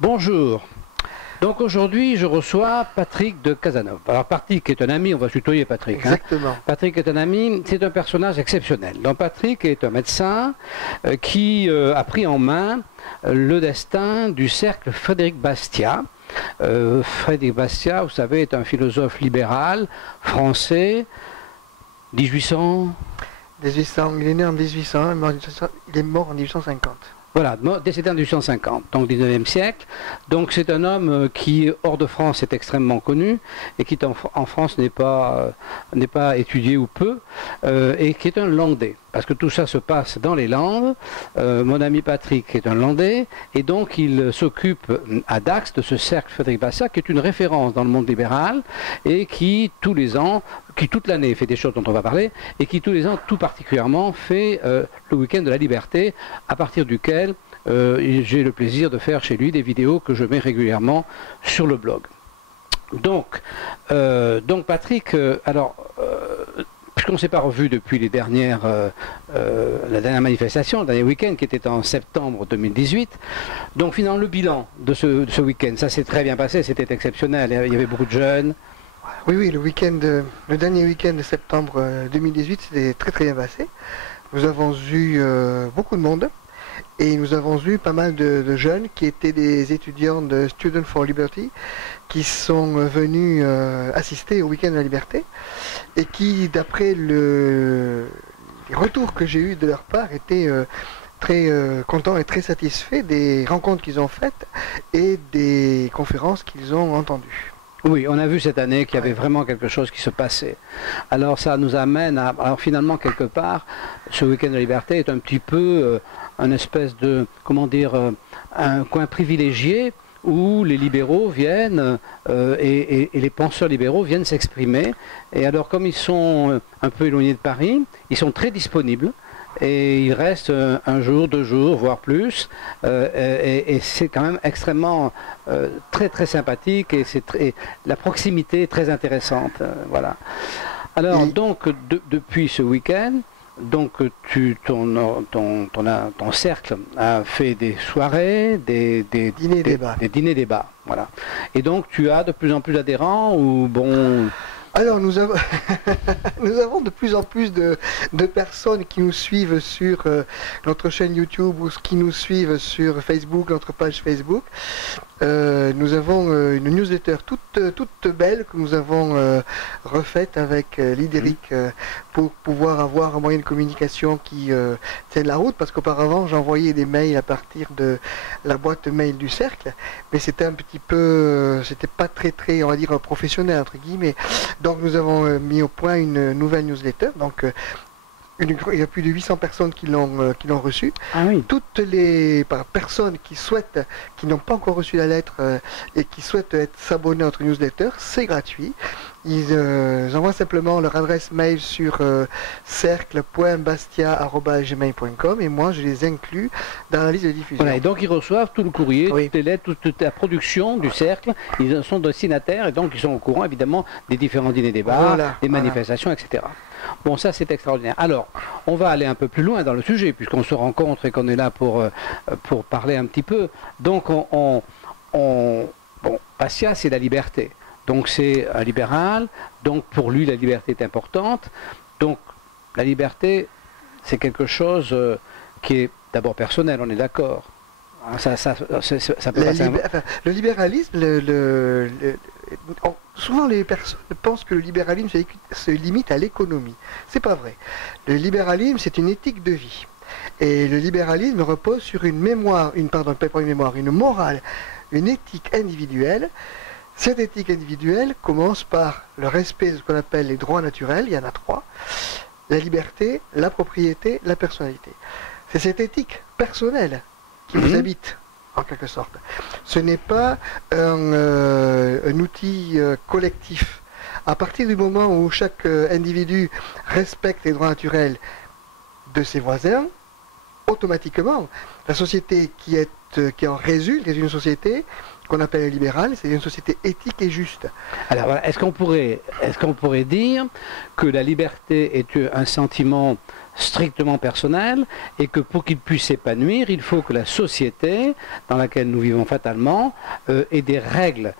Bonjour. Donc aujourd'hui, je reçois Patrick de Casanova. Alors Patrick est un ami, on va se tutoyer Patrick. Exactement. Patrick est un ami, c'est un personnage exceptionnel. Donc Patrick est un médecin qui a pris en main le destin du cercle Frédéric Bastiat. Frédéric Bastiat, vous savez, est un philosophe libéral français, 1800... Il est né en 1800, il est mort en 1850. Voilà, décédé en 1850, donc 19e siècle. Donc c'est un homme qui, hors de France, est extrêmement connu et qui, en France, n'est pas étudié ou peu, et qui est un Landais. Parce que tout ça se passe dans les Landes. Mon ami Patrick est un Landais, et donc il s'occupe à Dax de ce cercle Frédéric Bastiat, qui est une référence dans le monde libéral, et qui, tous les ans, qui toute l'année fait des choses dont on va parler, et qui tous les ans, tout particulièrement, fait le week-end de la liberté, à partir duquel j'ai le plaisir de faire chez lui des vidéos que je mets régulièrement sur le blog. Donc Patrick, puisqu'on ne s'est pas revu depuis la dernière manifestation, le dernier week-end qui était en septembre 2018, donc finalement le bilan de ce week-end, ça s'est très bien passé, c'était exceptionnel, il y avait beaucoup de jeunes. Oui, le dernier week-end de septembre 2018, c'était très très bien passé. Nous avons eu beaucoup de monde et nous avons eu pas mal de jeunes qui étaient des étudiants de Students for Liberty qui sont venus assister au week-end de la liberté et qui, d'après les retours que j'ai eus de leur part, étaient très contents et très satisfaits des rencontres qu'ils ont faites et des conférences qu'ils ont entendues. Oui, on a vu cette année qu'il y avait vraiment quelque chose qui se passait. Alors ça nous amène à... Alors finalement, quelque part, ce week-end de liberté est un petit peu un espèce de, comment dire, un coin privilégié où les libéraux viennent et les penseurs libéraux viennent s'exprimer. Et alors comme ils sont un peu éloignés de Paris, ils sont très disponibles. Et il reste un jour, 2 jours, voire plus, et c'est quand même extrêmement très très sympathique et la proximité est très intéressante. Voilà. Alors donc depuis ce week-end, donc ton cercle a fait des soirées, des dîners-débats, voilà. Et donc tu as de plus en plus d'adhérents ou bon. Alors nous avons, nous avons de plus en plus de personnes qui nous suivent sur notre chaîne YouTube ou qui nous suivent sur Facebook, notre page Facebook. Nous avons une newsletter toute belle que nous avons refaite avec Lidéric pour pouvoir avoir un moyen de communication qui tienne la route, parce qu'auparavant j'envoyais des mails à partir de la boîte mail du cercle, mais c'était un petit peu, c'était pas très on va dire professionnel entre guillemets. Donc nous avons mis au point une nouvelle newsletter, donc il y a plus de 800 personnes qui l'ont reçu. Ah oui. Toutes les personnes qui souhaitent, qui n'ont pas encore reçu la lettre et qui souhaitent s'abonner à notre newsletter, c'est gratuit. Ils envoient simplement leur adresse mail sur cercle.bastia@gmail.com et moi je les inclus dans la liste de diffusion. Voilà, et donc ils reçoivent tout le courrier, oui, toutes les lettres, toute la production du cercle, ils sont destinataires et donc ils sont au courant évidemment des différents dîners-débats, voilà, des manifestations, etc. Bon, ça c'est extraordinaire. Alors, on va aller un peu plus loin dans le sujet, puisqu'on se rencontre et qu'on est là pour parler un petit peu. Donc, bon, Bastiat, c'est la liberté. Donc, c'est un libéral. Donc, pour lui, la liberté est importante. Donc, la liberté, c'est quelque chose qui est d'abord personnel, on est d'accord. Le libéralisme, souvent les personnes pensent que le libéralisme se limite à l'économie. C'est pas vrai. Le libéralisme, c'est une éthique de vie. Et le libéralisme repose sur une morale, une éthique individuelle. Cette éthique individuelle commence par le respect de ce qu'on appelle les droits naturels, il y en a 3, la liberté, la propriété, la personnalité. C'est cette éthique personnelle qui vous habite, en quelque sorte. Ce n'est pas un outil collectif. À partir du moment où chaque individu respecte les droits naturels de ses voisins, automatiquement, la société qui en résulte est une société qu'on appelle libérale, c'est une société éthique et juste. Alors voilà, est-ce qu'on pourrait dire que la liberté est un sentiment strictement personnel et que pour qu'il puisse s'épanouir, il faut que la société dans laquelle nous vivons fatalement ait des règles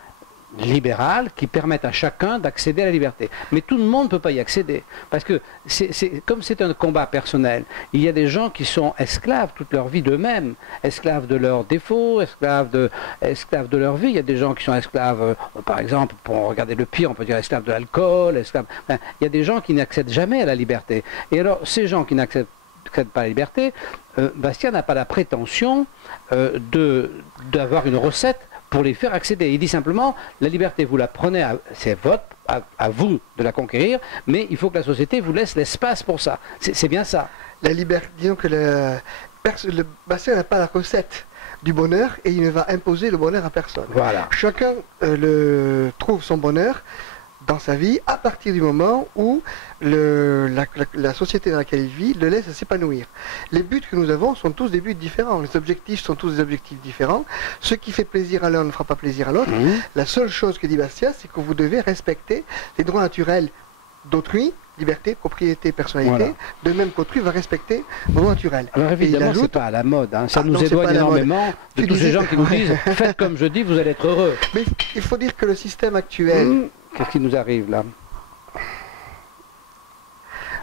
libérales qui permettent à chacun d'accéder à la liberté. Mais tout le monde ne peut pas y accéder. Parce que comme c'est un combat personnel, il y a des gens qui sont esclaves toute leur vie d'eux-mêmes, esclaves de leurs défauts, esclaves de leur vie. Il y a des gens qui sont esclaves, par exemple, pour regarder le pire, on peut dire esclaves de l'alcool, il y a des gens qui n'accèdent jamais à la liberté. Et alors, ces gens qui n'accèdent pas à la liberté, Bastiat n'a pas la prétention d'avoir une recette pour les faire accéder. Il dit simplement, la liberté, vous la prenez, c'est à vous de la conquérir, mais il faut que la société vous laisse l'espace pour ça. C'est bien ça. La liberté, disons que Bastiat n'a pas la recette du bonheur et il ne va imposer le bonheur à personne. Voilà. Chacun trouve son bonheur dans sa vie à partir du moment où la société dans laquelle il vit le laisse s'épanouir. Les buts que nous avons sont tous des buts différents, les objectifs sont tous des objectifs différents. Ce qui fait plaisir à l'un ne fera pas plaisir à l'autre. La seule chose que dit Bastiat, c'est que vous devez respecter les droits naturels d'autrui, liberté, propriété, personnalité, voilà. De même qu'autrui va respecter vos droits naturels. Alors évidemment, c'est pas à la mode, hein. Ça nous éloigne énormément de tous ces gens qui nous disent « faites comme je dis, vous allez être heureux ». Mais il faut dire que le système actuel... Qu'est-ce qui nous arrive là?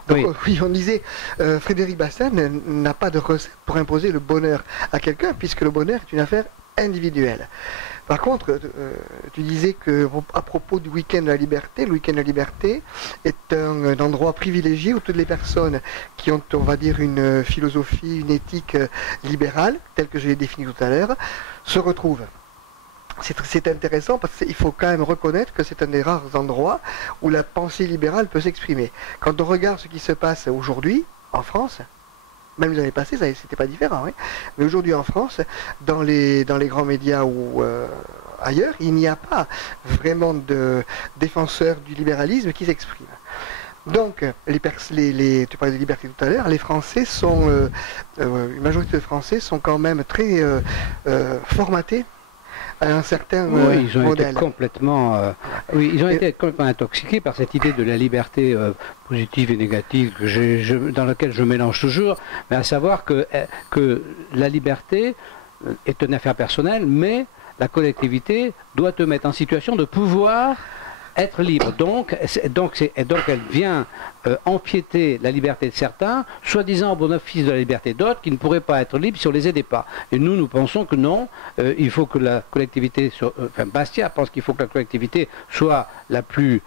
Donc, oui, on disait, Frédéric Bastiat n'a pas de recette pour imposer le bonheur à quelqu'un, puisque le bonheur est une affaire individuelle. Par contre, tu disais que à propos du week-end de la liberté, le week-end de la liberté est un endroit privilégié où toutes les personnes qui ont, on va dire, une philosophie, une éthique libérale, telle que je l'ai définie tout à l'heure, se retrouvent. C'est intéressant parce qu'il faut quand même reconnaître que c'est un des rares endroits où la pensée libérale peut s'exprimer. Quand on regarde ce qui se passe aujourd'hui en France, même les années passées, c'était pas différent, hein, mais aujourd'hui en France, dans les grands médias ou ailleurs, il n'y a pas vraiment de défenseurs du libéralisme qui s'expriment. Donc, tu parlais de liberté tout à l'heure, les Français sont, une majorité de Français sont quand même très formatés à un certain oui, ils ont modèle. été complètement, ils ont été complètement intoxiqués par cette idée de la liberté positive et négative dans laquelle je mélange toujours, mais à savoir que la liberté est une affaire personnelle, mais la collectivité doit te mettre en situation de pouvoir être libre. Donc elle vient empiéter la liberté de certains, soi-disant au bénéfice de la liberté d'autres qui ne pourraient pas être libres si on ne les aidait pas. Et nous pensons que non, il faut que la collectivité, Bastiat pense qu'il faut que la collectivité soit la plus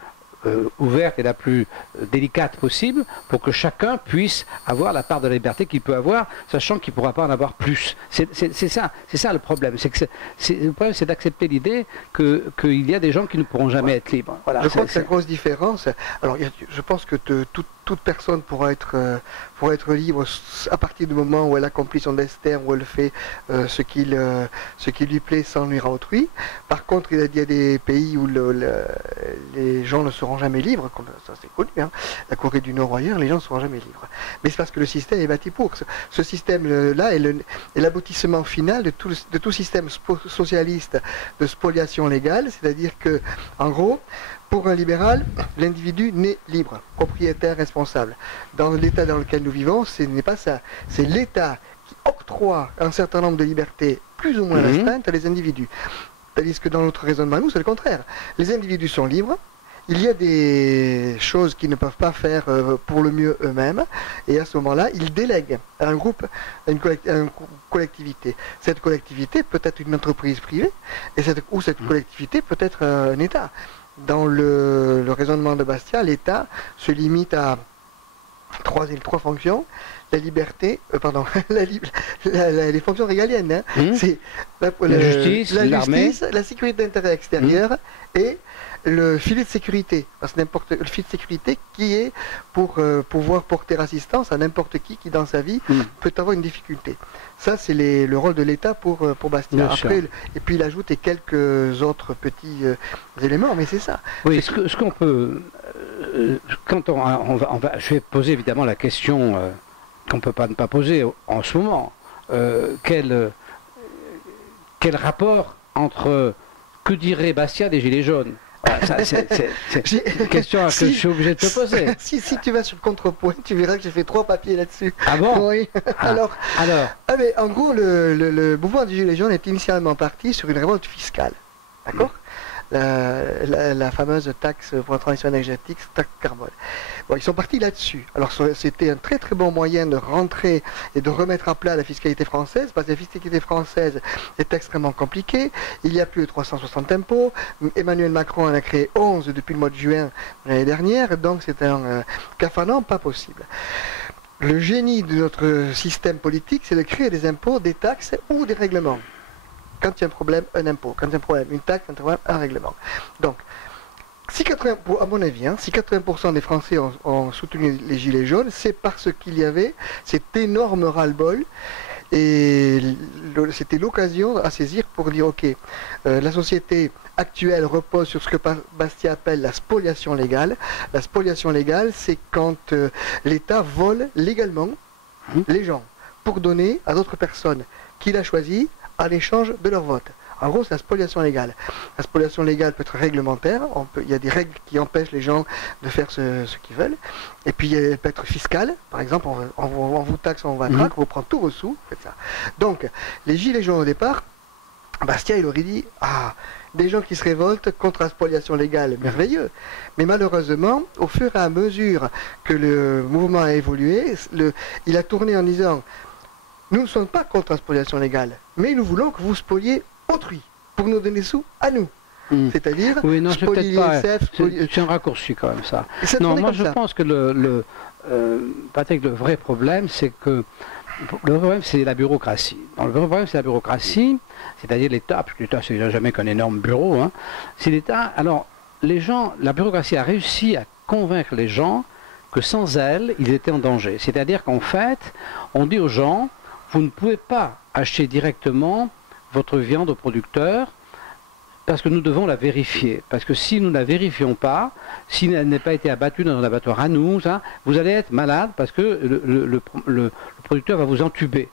ouverte et la plus délicate possible pour que chacun puisse avoir la part de la liberté qu'il peut avoir, sachant qu'il ne pourra pas en avoir plus. C'est ça le problème. Le problème, c'est d'accepter l'idée qu'il y a des gens qui ne pourront jamais être libres. Voilà, je crois que la grosse différence, alors je pense que toute personne pourra être libre à partir du moment où elle accomplit son destin, où elle fait ce qui lui plaît sans nuire à autrui. Par contre, il y a des pays où les gens ne seront jamais libres, ça c'est connu, hein. La Corée du Nord ou ailleurs, les gens ne seront jamais libres. Mais c'est parce que le système est bâti pour. Ce système-là est l'aboutissement final de tout système socialiste de spoliation légale, c'est-à-dire que, en gros, pour un libéral, l'individu n'est libre, propriétaire, responsable. Dans l'état dans lequel nous vivons, ce n'est pas ça. C'est l'État qui octroie un certain nombre de libertés plus ou moins restreintes à les individus. Tandis que dans notre raisonnement, nous, c'est le contraire. Les individus sont libres. Il y a des choses qu'ils ne peuvent pas faire pour le mieux eux-mêmes, et à ce moment-là, ils délèguent à un groupe, à une collectivité. Cette collectivité peut être une entreprise privée, ou cette collectivité peut être un État. Dans le raisonnement de Bastiat, l'État se limite à trois fonctions. La liberté, les fonctions régaliennes, hein. C'est la justice, la sécurité intérieure et extérieure, et le filet de sécurité, le filet de sécurité qui est pour pouvoir porter assistance à n'importe qui dans sa vie peut avoir une difficulté. Ça, c'est le rôle de l'État pour Bastiat. Après, et puis il ajoute quelques autres petits éléments, mais c'est ça. Oui, ce qu'on peut, quand je vais poser évidemment la question qu'on ne peut pas ne pas poser en ce moment. Quel rapport entre que dirait Bastia des Gilets jaunes? C'est une question que je suis obligé de te poser. Si tu vas sur le contrepoint, tu verras que j'ai fait 3 papiers là-dessus. Ah bon? Oui. Alors mais en gros, le mouvement des Gilets jaunes est initialement parti sur une révolte fiscale. D'accord? La fameuse taxe pour la transition énergétique, taxe carbone. Bon, ils sont partis là-dessus. Alors c'était un très très bon moyen de rentrer et de remettre à plat la fiscalité française, parce que la fiscalité française est extrêmement compliquée. Il y a plus de 360 impôts. Emmanuel Macron en a créé 11 depuis le mois de juin l'année dernière, donc c'est un cafanan pas possible. Le génie de notre système politique, c'est de créer des impôts, des taxes ou des règlements. Quand il y a un problème, un impôt. Quand il y a un problème, une taxe. Quand il y a un problème, un règlement. Donc, à mon avis, si 80% des Français ont soutenu les Gilets jaunes, c'est parce qu'il y avait cet énorme ras-le-bol. Et c'était l'occasion à saisir pour dire, ok, la société actuelle repose sur ce que Bastia appelle la spoliation légale. La spoliation légale, c'est quand l'État vole légalement les gens pour donner à d'autres personnes qu'il a choisies en échange de leur vote. En gros, c'est la spoliation légale. La spoliation légale peut être réglementaire. Il y a des règles qui empêchent les gens de faire ce qu'ils veulent. Et puis, elle peut être fiscale. Par exemple, on vous taxe, on vous traque, on vous prend tous vos sous. Faites ça. Donc, les Gilets jaunes au départ, Bastia, il aurait dit, des gens qui se révoltent contre la spoliation légale, merveilleux. Mais malheureusement, au fur et à mesure que le mouvement a évolué, il a tourné en disant, nous ne sommes pas contre la spoliation légale, mais nous voulons que vous spoliez autrui, pour nous donner sous à nous. C'est-à-dire, spolier l'ISF... C'est un raccourci quand même, ça. Non, moi je pense que Patrick, le vrai problème, c'est que le vrai problème, c'est la bureaucratie. Le vrai problème, c'est la bureaucratie, c'est-à-dire l'État, parce que l'État, c'est jamais qu'un énorme bureau. C'est l'État... Alors, les gens, la bureaucratie a réussi à convaincre les gens que sans elle, ils étaient en danger. C'est-à-dire qu'en fait, on dit aux gens, vous ne pouvez pas acheter directement votre viande au producteur parce que nous devons la vérifier. Parce que si nous ne la vérifions pas, si elle n'a pas été abattue dans un abattoir à nous, vous allez être malade parce que le producteur va vous entuber.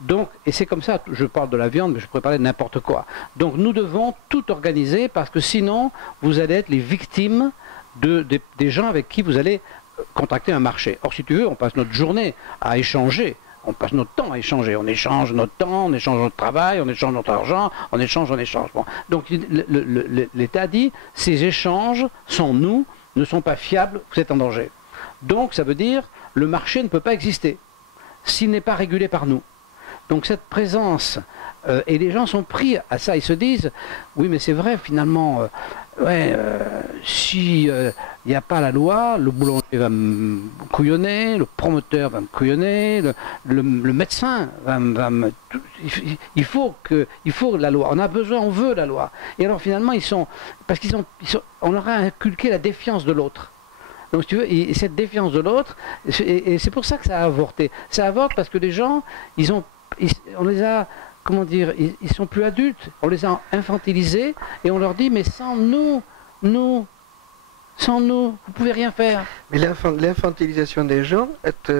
Donc, et c'est comme ça, je parle de la viande, mais je pourrais parler de n'importe quoi. Donc nous devons tout organiser parce que sinon, vous allez être les victimes des gens avec qui vous allez contracter un marché. Or, si tu veux, on passe notre journée à échanger. On passe notre temps à échanger. On échange notre temps, on échange notre travail, on échange notre argent, on échange. Bon. Donc l'État dit, ces échanges sans nous ne sont pas fiables, vous êtes en danger. Donc ça veut dire, le marché ne peut pas exister s'il n'est pas régulé par nous. Donc cette présence, et les gens sont pris à ça, ils se disent, oui mais c'est vrai finalement, si il n'y a pas la loi, le boulanger va me couillonner, le promoteur va me couillonner, le médecin va me... Il faut la loi, on a besoin, on veut la loi. Et alors finalement, on leur a inculqué la défiance de l'autre. Donc, si tu veux, et cette défiance de l'autre, et c'est pour ça que ça a avorté. Ça avorte parce que les gens, on les a, comment dire, ils sont plus adultes, on les a infantilisés, et on leur dit, mais sans nous, vous pouvez rien faire. Mais l'infantilisation des gens est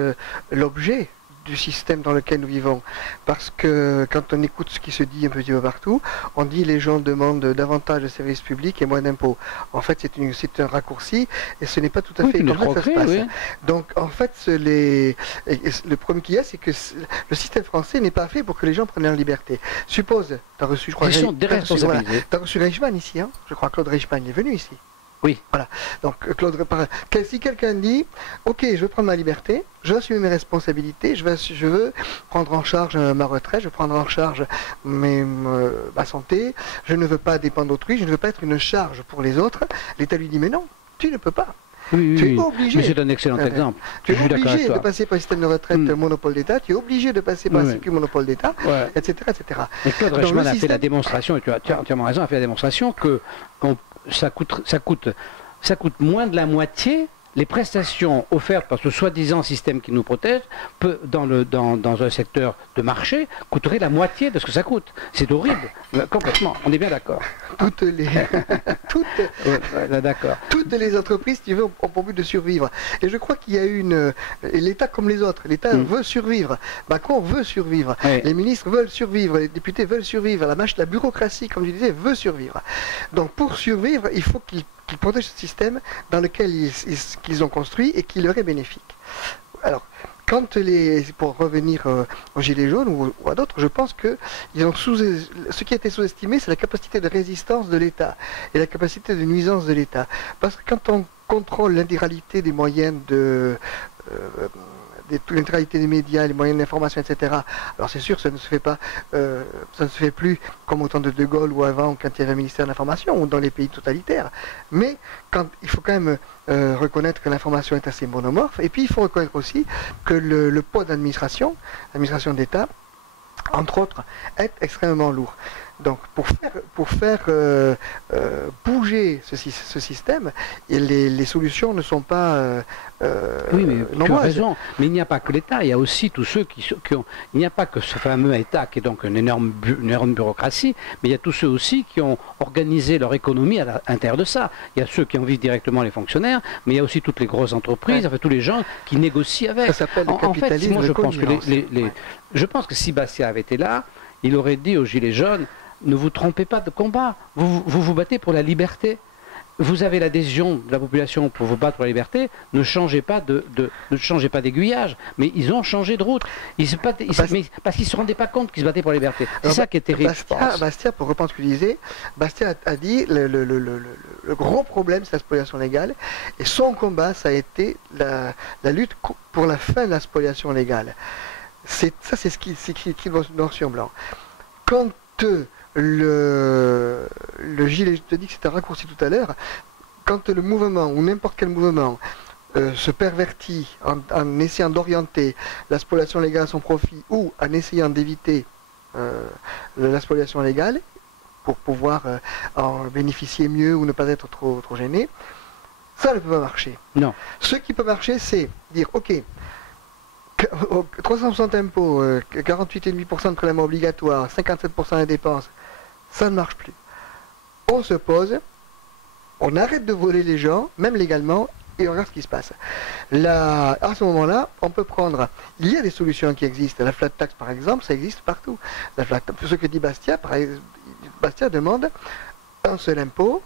l'objet du système dans lequel nous vivons. Parce que quand on écoute ce qui se dit un petit peu partout, on dit les gens demandent davantage de services publics et moins d'impôts. En fait, c'est un raccourci et ce n'est pas tout à fait comme ça que ça se passe. Oui. Donc, en fait, le problème qu'il y a, c'est que le système français n'est pas fait pour que les gens prennent leur liberté. Suppose, tu as reçu, je crois, tu as reçu Reichmann ici, hein, je crois que Claude Reichmann est venu ici. Oui. Voilà. Donc, Claude, si quelqu'un dit, ok, je veux prendre ma liberté, je veux assumer mes responsabilités, je veux prendre en charge ma retraite, je veux prendre en charge ma santé, je ne veux pas dépendre d'autrui, je ne veux pas être une charge pour les autres, l'État lui dit, mais non, tu ne peux pas. Oui, tu es obligé. Mais c'est un excellent exemple. Tu es obligé de passer par un système de retraite monopole d'État, tu es obligé de passer par un sécu monopole d'État, etc., etc. Et Claude Reichmann a fait la démonstration, et tu as entièrement raison, a fait la démonstration que ça coûte moins de la moitié les prestations offertes par ce soi-disant système qui nous protège, dans un secteur de marché, coûterait la moitié de ce que ça coûte. C'est horrible, complètement, on est bien d'accord. Toutes les entreprises, si tu veux, ont pour but de survivre. Et je crois qu'il y a l'État comme les autres, l'État veut survivre, Macron veut survivre, les ministres veulent survivre, les députés veulent survivre, la bureaucratie, comme je disais, veut survivre. Donc pour survivre, il faut qu'ils protègent ce système dans lequel qu'ils ont construit et qui leur est bénéfique. Alors, pour revenir aux Gilets jaunes ou à d'autres, je pense que ce qui a été sous-estimé, c'est la capacité de résistance de l'État et la capacité de nuisance de l'État. Parce que quand on contrôle l'intégralité des moyens l'intégralité des médias, les moyens d'information, etc. Alors c'est sûr, ça ne se fait pas, ça ne se fait plus comme au temps de De Gaulle ou avant, quand il y avait un ministère de l'Information ou dans les pays totalitaires. Mais il faut quand même reconnaître que l'information est assez monomorphe. Et puis il faut reconnaître aussi que le poids d'administration, l'administration d'État, entre autres, est extrêmement lourd. Donc pour faire bouger ce système, et les solutions ne sont pas oui, mais nombreuses. Tu as raison, mais il n'y a pas que l'État, il y a aussi tous ceux qui ont... Il n'y a pas que ce fameux État qui est donc une énorme bureaucratie, mais il y a tous ceux aussi qui ont organisé leur économie à l'intérieur de ça. Il y a ceux qui en vivent directement, les fonctionnaires, mais il y a aussi toutes les grosses entreprises, enfin tous les gens qui négocient avec. Ça s'appelle le capitalisme. En fait, je pense que si Bastia avait été là, il aurait dit aux Gilets jaunes: ne vous trompez pas de combat, vous battez pour la liberté. Vous avez l'adhésion de la population pour vous battre pour la liberté, ne changez pas d'aiguillage. Mais ils ont changé de route. Parce qu'ils ne se rendaient pas compte qu'ils se battaient pour la liberté. C'est ça qui est terrible. Bastia, pour reprendre ce que tu disais, Bastia a dit le gros problème, c'est la spoliation légale. Et son combat, ça a été la lutte pour la fin de la spoliation légale. C'est ce qui est noir sur blanc. Quand le gilet, je te dis que c'était raccourci tout à l'heure, quand le mouvement, ou n'importe quel mouvement, se pervertit en essayant d'orienter la spoliation légale à son profit, ou en essayant d'éviter la spoliation légale, pour pouvoir en bénéficier mieux ou ne pas être trop gêné, ça ne peut pas marcher. Non. Ce qui peut marcher, c'est dire, ok, 360 impôts, 48,5% de prélèvements obligatoires, 57% des dépenses, ça ne marche plus. On se pose, on arrête de voler les gens, même légalement, et on regarde ce qui se passe. À ce moment-là, on peut prendre... Il y a des solutions qui existent. La flat tax, par exemple, ça existe partout. La flat tax, ce que dit Bastia, Bastia demande un seul impôt,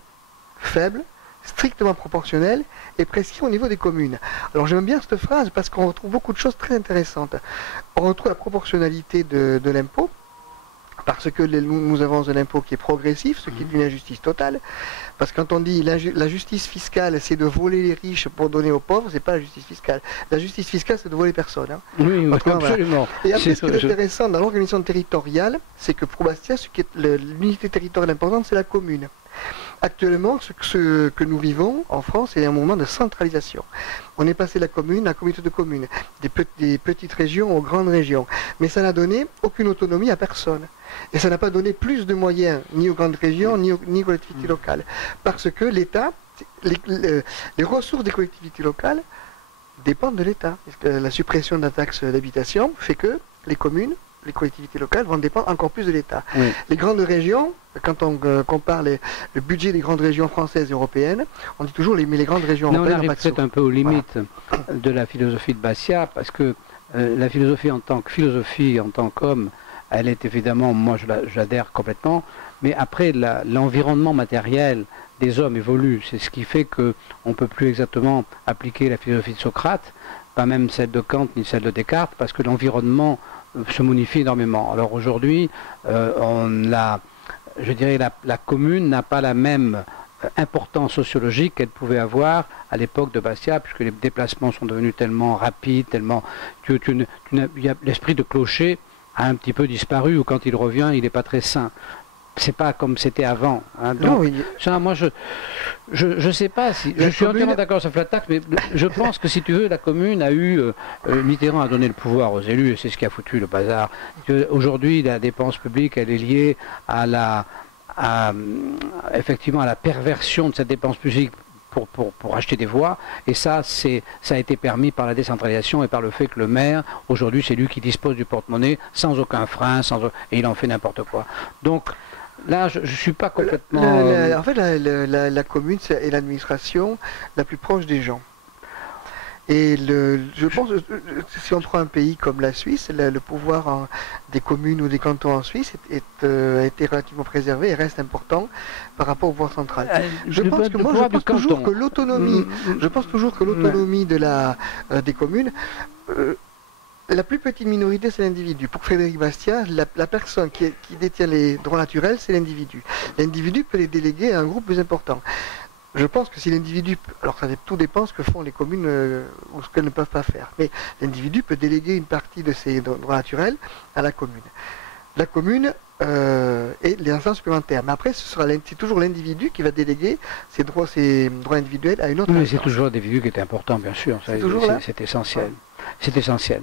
faible, strictement proportionnel et précis au niveau des communes. Alors j'aime bien cette phrase parce qu'on retrouve beaucoup de choses très intéressantes. On retrouve la proportionnalité de l'impôt, parce que nous avons un impôt qui est progressif, ce qui est une injustice totale. Parce que quand on dit la justice fiscale, c'est de voler les riches pour donner aux pauvres, c'est pas la justice fiscale. La justice fiscale, c'est de voler personne. Hein. Oui, absolument. Voilà. Et après, ce qui est intéressant dans l'organisation territoriale, c'est que pour Bastia, l'unité territoriale importante, c'est la commune. Actuellement, ce que nous vivons en France, c'est un moment de centralisation. On est passé de la commune à la communauté de communes, des petites régions aux grandes régions. Mais ça n'a donné aucune autonomie à personne. Et ça n'a pas donné plus de moyens, ni aux grandes régions, ni aux collectivités locales. Parce que l'État, les ressources des collectivités locales dépendent de l'État. La suppression de la taxe d'habitation fait que les communes, les collectivités locales vont dépendre encore plus de l'État. Oui. Les grandes régions, quand on compare le budget des grandes régions françaises et européennes, on dit toujours mais les grandes régions européennes... On arrive peut-être un peu aux limites de la philosophie de Bastia, parce que la philosophie en tant qu'homme, elle est évidemment, moi j'adhère complètement, mais après l'environnement matériel des hommes évolue. C'est ce qui fait qu'on ne peut plus exactement appliquer la philosophie de Socrate, pas même celle de Kant ni celle de Descartes, parce que l'environnement se modifie énormément. Alors aujourd'hui, la commune n'a pas la même importance sociologique qu'elle pouvait avoir à l'époque de Bastia, puisque les déplacements sont devenus tellement rapides, tellement... l'esprit de clocher a un petit peu disparu, ou quand il revient, il n'est pas très sain. C'est pas comme c'était avant. Hein. Donc, non, oui. Ça, moi, je sais pas si... Je suis entièrement d'accord sur flat tax, mais je pense que si tu veux, la commune a eu... Mitterrand a donné le pouvoir aux élus, et c'est ce qui a foutu le bazar. Aujourd'hui, la dépense publique, elle est liée à effectivement à la perversion de cette dépense publique pour acheter des voix. Et ça a été permis par la décentralisation et par le fait que le maire, aujourd'hui, c'est lui qui dispose du porte-monnaie sans aucun frein, et il en fait n'importe quoi. Donc là, je ne suis pas complètement... En fait, la commune est l'administration la plus proche des gens. Et je pense que si on prend un pays comme la Suisse, le pouvoir des communes ou des cantons en Suisse a été relativement préservé et reste important par rapport au pouvoir central. Je pense toujours que l'autonomie des communes, la plus petite minorité, c'est l'individu. Pour Frédéric Bastiat, la personne qui détient les droits naturels, c'est l'individu. L'individu peut les déléguer à un groupe plus important. Je pense que si l'individu, alors tout dépend ce que font les communes ou ce qu'elles ne peuvent pas faire, mais l'individu peut déléguer une partie de ses droits naturels à la commune. La commune et les instances supplémentaires. Mais après, c'est toujours l'individu qui va déléguer ses droits individuels à une autre instance. C'est toujours l'individu qui est important, bien sûr. C'est essentiel. Ouais. C'est essentiel.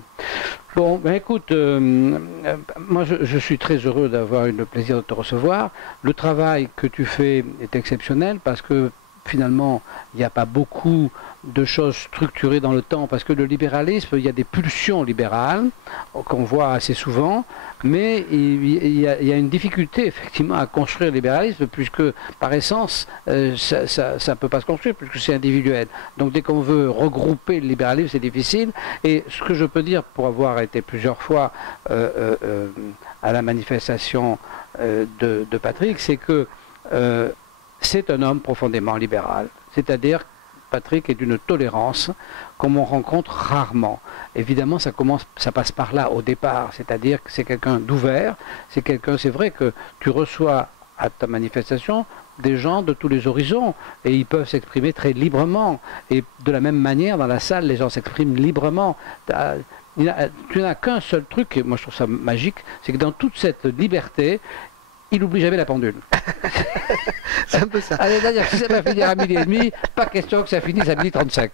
Bon, ben écoute, moi je suis très heureux d'avoir eu le plaisir de te recevoir. Le travail que tu fais est exceptionnel parce que finalement, il n'y a pas beaucoup de choses structurées dans le temps, parce que le libéralisme, il y a des pulsions libérales qu'on voit assez souvent, mais il y a une difficulté effectivement à construire le libéralisme, puisque par essence, ça ne peut pas se construire, puisque c'est individuel. Donc dès qu'on veut regrouper le libéralisme, c'est difficile. Et ce que je peux dire, pour avoir été plusieurs fois à la manifestation de Patrick, c'est que c'est un homme profondément libéral. C'est-à-dire, Patrick est d'une tolérance comme on rencontre rarement. Évidemment, ça passe par là au départ. C'est-à-dire que c'est quelqu'un d'ouvert. C'est vrai que tu reçois à ta manifestation des gens de tous les horizons et ils peuvent s'exprimer très librement. Et de la même manière, dans la salle, les gens s'expriment librement. Tu n'as qu'un seul truc, et moi je trouve ça magique, c'est que dans toute cette liberté, il n'oublie jamais la pendule. C'est un peu ça. Allez, d'ailleurs, si ça va finir à 12h30, pas question que ça finisse à 12h35.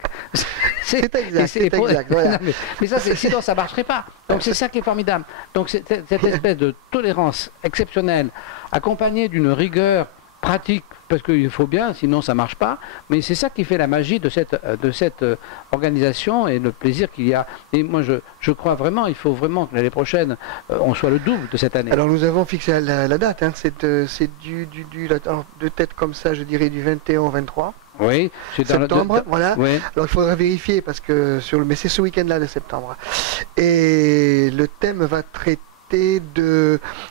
C'est exact. Voilà. Mais ça, sinon, ça ne marcherait pas. Donc, c'est ça qui est formidable. Donc, cette espèce de tolérance exceptionnelle, accompagnée d'une rigueur pratique, parce qu'il faut bien, sinon ça ne marche pas, mais c'est ça qui fait la magie de cette organisation et le plaisir qu'il y a. Et moi, je crois vraiment, il faut vraiment que l'année prochaine, on soit le double de cette année. Alors, nous avons fixé la date, hein, c'est de tête comme ça, je dirais du 21 au 23. Oui, c'est dans septembre, voilà. Oui. Alors, il faudra vérifier, parce que mais c'est ce week-end-là de septembre. Et le thème va traiter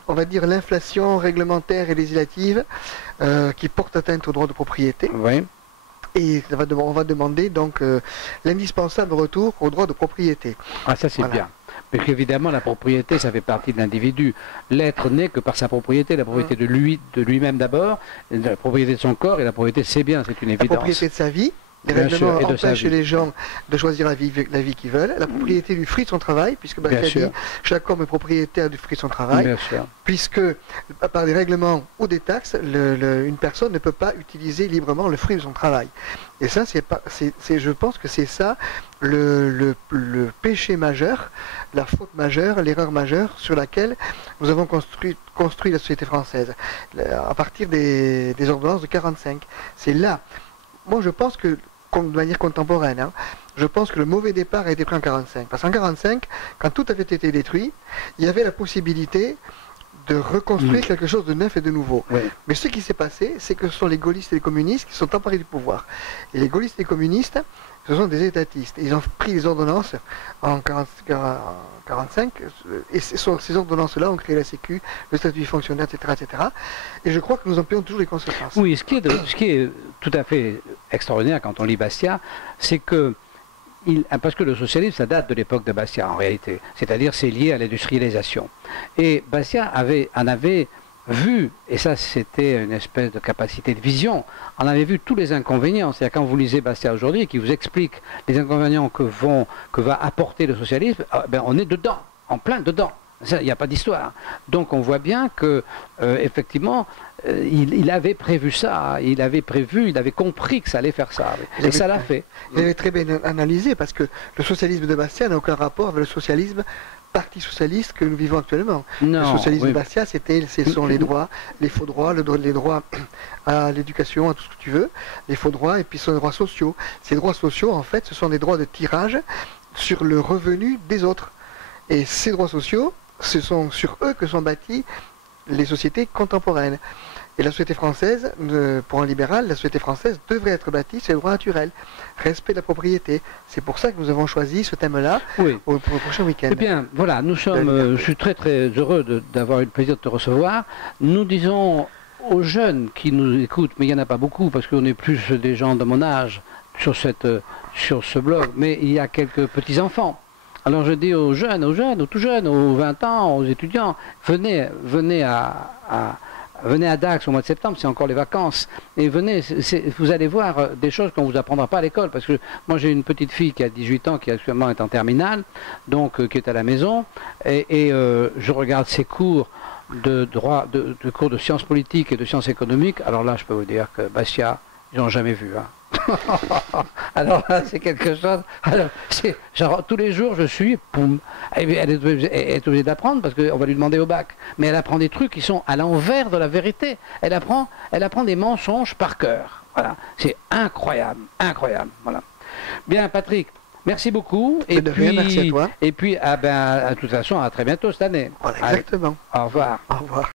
on va dire, l'inflation réglementaire et législative qui porte atteinte au droit de propriété. Oui. Et on va demander donc l'indispensable retour au droit de propriété. Ah, ça c'est bien. Parce qu'évidemment, la propriété, ça fait partie de l'individu. L'être n'est que par sa propriété, la propriété de lui-même d'abord, la propriété de son corps et la propriété de ses biens, c'est une évidence. La propriété de sa vie. Les règlements empêchent les gens de choisir la vie qu'ils veulent. La propriété du fruit de son travail, puisque chaque homme est propriétaire du fruit de son travail. Puisque par des règlements ou des taxes, une personne ne peut pas utiliser librement le fruit de son travail. Et ça, je pense que c'est ça le péché majeur, la faute majeure, l'erreur majeure sur laquelle nous avons construit la société française à partir des ordonnances de 45. C'est là. Moi, je pense que, de manière contemporaine, hein, je pense que le mauvais départ a été pris en 45. Parce qu'en 45, quand tout avait été détruit, il y avait la possibilité de reconstruire quelque chose de neuf et de nouveau. Oui. Mais ce qui s'est passé, c'est que ce sont les gaullistes et les communistes qui sont emparés du pouvoir. Et les gaullistes et les communistes, ce sont des étatistes. Ils ont pris les ordonnances en 45, et ces ordonnances-là ont créé la Sécu, le statut fonctionnaire, etc., etc. Et je crois que nous en payons toujours les conséquences. Oui, ce qui est tout à fait extraordinaire quand on lit Bastiat, c'est que parce que le socialisme, ça date de l'époque de Bastiat en réalité, c'est-à-dire c'est lié à l'industrialisation. Et Bastiat en avait vu, et ça c'était une espèce de capacité de vision, on avait vu tous les inconvénients. C'est-à-dire quand vous lisez Bastiat aujourd'hui, qui vous explique les inconvénients que va apporter le socialisme, on est dedans, en plein dedans. Il n'y a pas d'histoire. Donc on voit bien que effectivement, il avait prévu ça, il avait compris que ça allait faire ça. Et ça l'a fait. Il avait très bien analysé, parce que le socialisme de Bastiat n'a aucun rapport avec le socialisme parti socialiste que nous vivons actuellement. Non, le socialisme oui. de Bastia, ce sont les droits, les faux droits, les droits à l'éducation, à tout ce que tu veux, les faux droits, et puis ce sont les droits sociaux. Ces droits sociaux, en fait, ce sont des droits de tirage sur le revenu des autres. Et ces droits sociaux, ce sont sur eux que sont bâties les sociétés contemporaines. Et la société française, pour un libéral, la société française devrait être bâtie sur les droits naturels, respect de la propriété. C'est pour ça que nous avons choisi ce thème-là Oui. pour le prochain week-end. Eh bien, voilà, nous sommes, je suis très très heureux d'avoir eu le plaisir de te recevoir. Nous disons aux jeunes qui nous écoutent, mais il n'y en a pas beaucoup parce qu'on est plus des gens de mon âge sur ce blog, mais il y a quelques petits-enfants. Alors je dis aux jeunes, aux tout jeunes, aux 20 ans, aux étudiants, venez à Dax au mois de septembre, c'est encore les vacances, et venez, vous allez voir des choses qu'on ne vous apprendra pas à l'école, parce que moi j'ai une petite fille qui a 18 ans, qui actuellement est en terminale, donc qui est à la maison, et je regarde ses cours de droit, de cours de sciences politiques et de sciences économiques. Alors là, je peux vous dire que Bastia, ils n'ont jamais vu. Hein. Alors là, c'est quelque chose. Alors, genre, tous les jours, je suis, poum, elle est obligée d'apprendre parce qu'on va lui demander au bac. Mais elle apprend des trucs qui sont à l'envers de la vérité. Elle apprend des mensonges par cœur. Voilà, c'est incroyable, incroyable. Voilà. Bien, Patrick. Merci beaucoup. Et puis, merci à toi. Et puis, de toute façon, à très bientôt cette année. Voilà, exactement. Allez, au revoir. Au revoir.